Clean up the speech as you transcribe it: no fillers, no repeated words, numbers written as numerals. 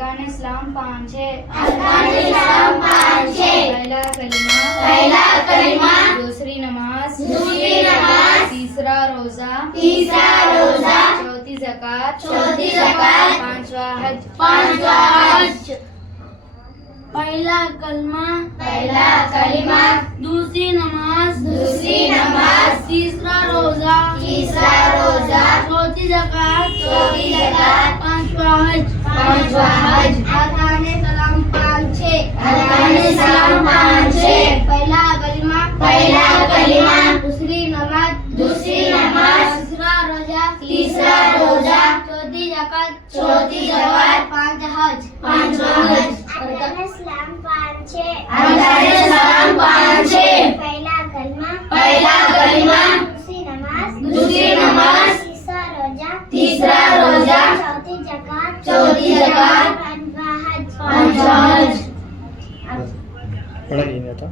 अरकान इस्लाम 5 है। अरकान इस्लाम 5 है। पहला कलिमा, दूसरी नमाज, तीसरा रोजा, चौथी ज़कात, पांचवा हज। पहला कलिमा, दूसरी नमाज, तीसरा रोजा, चौथी ज़कात, पांचवा हज। अरकान इस्लाम 5 है। पहला कलिमा, दूसरी नमाज, तीसरा रोजा, चौथी ज़कात, पांचवा हज। अरकान इस्लाम 5 है। पहला कलिमा, दूसरी नमाज, तीसरा रोजा, चौथी ज़कात, पांचवा हज। पढ़ा नहीं था।